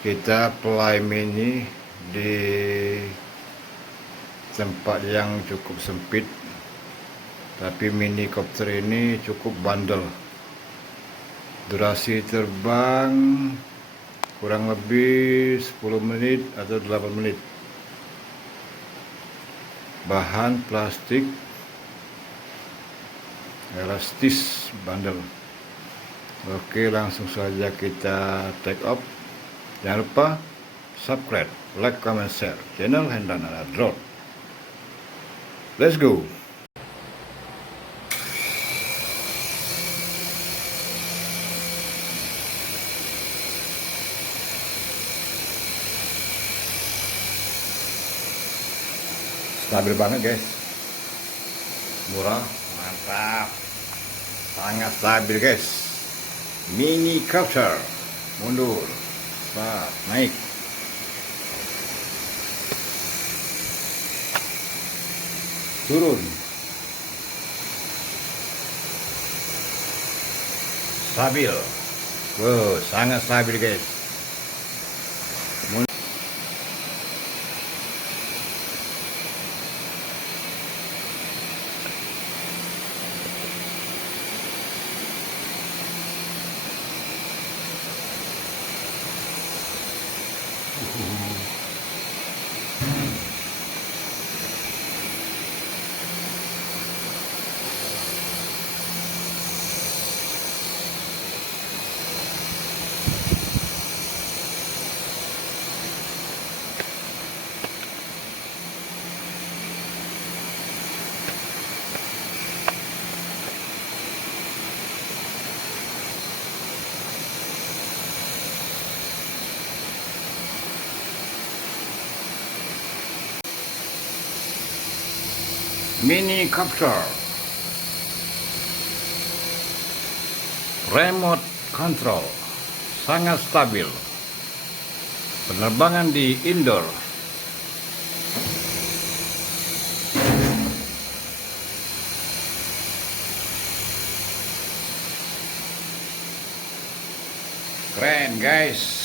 Kita play mini di tempat yang cukup sempit, tapi mini copter ini cukup bandel. Durasi terbang kurang lebih 10 menit atau 8 menit. Bahan plastik elastis bandel. Oke, langsung saja kita take off. Jangan lupa subscribe, like, comment, share channel Hendana Drone. Let's go. Stabil banget guys, murah, mantap, sangat stabil guys. Mini copter, mundur, naik, turun, stabil. Wow, sangat stabil guys. Mini copter, remote control, sangat stabil. Penerbangan di indoor. Keren guys.